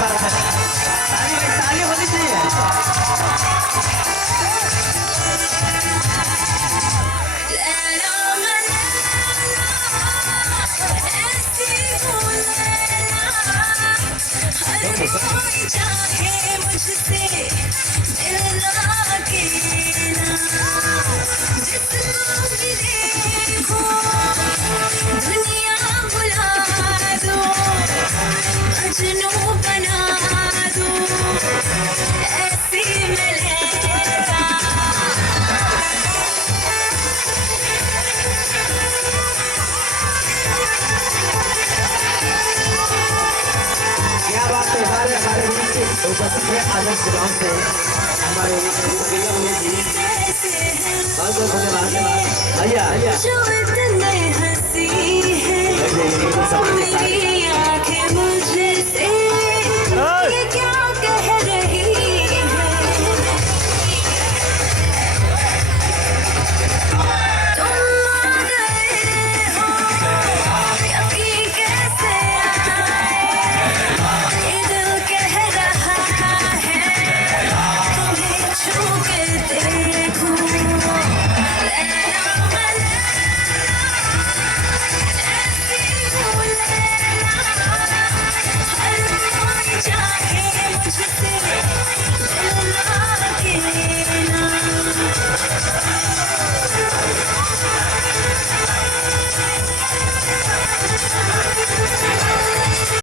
बात है, ताली होनी चाहिए। कोई चाहे मुझसे मिलना के ना जितना मिले हो दुनिया बुला दो मजनू बना दो ऐसी मिलेगा। क्या बात है, हमारे उपस्थित है आदर्श ग्राम से हमारे बहुत बहुत धन्यवाद भैया। जो इतने हंसी है